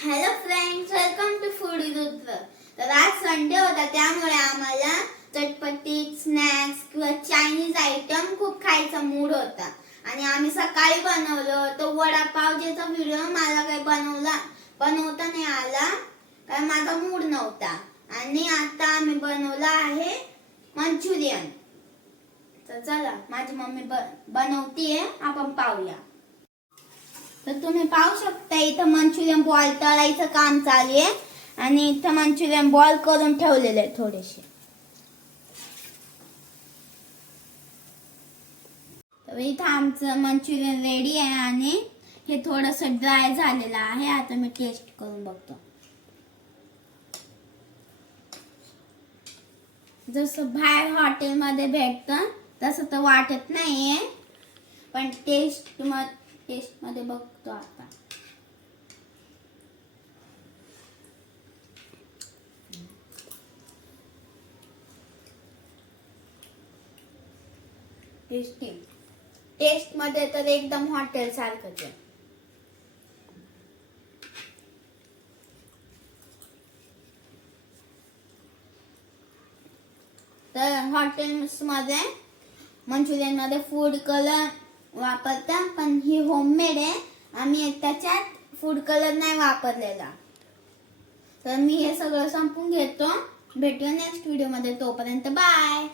Hello friends, welcome to food Rudra. तर आज Sunday होता, त्यामुळे आम्हाला चटपटीत स्नॅक्स किंवा चायनीज आयटम खूप खायचा मूड होता आणि आम्ही सकाळी बनवलं तो वडापावचा व्हिडिओ. मला काही बनवता नाही आला कारण माझा मूड नव्हता. आणि आता आम्ही बनवला आहे मंचुरियन. तर चला, माझी मम्मी बनवतीये, आपण पाहूया. तर तुम्ही पाहू शकता इथं मंचुरियन बॉल तळायचं काम चालू आहे आणि इथं मंचुरियन बॉल करून ठेवलेले आहे थोडेसे. तर इथं आमचं मंचुरियन रेडी आहे आणि हे थोडंसं ड्राय झालेलं आहे. आता मी टेस्ट करून बघतो. जसं बाहेर हॉटेलमध्ये भेटतं तसं तर वाटत नाहीये, पण टेस्ट मध्ये बघतो आता. टेस्ट मध्ये तर एकदम हॉटेल सारखंच आहे. तर हॉटेल्स मध्ये मंचुरियन मध्ये फूड कलर वापरतात, पण ही होममेड आहे. आम्ही त्याच्यात फूड कलर नाही वापरलेला. तर मी हे सगळं संपून घेतो. भेटूया नेक्स्ट व्हिडिओ मध्ये. तोपर्यंत बाय.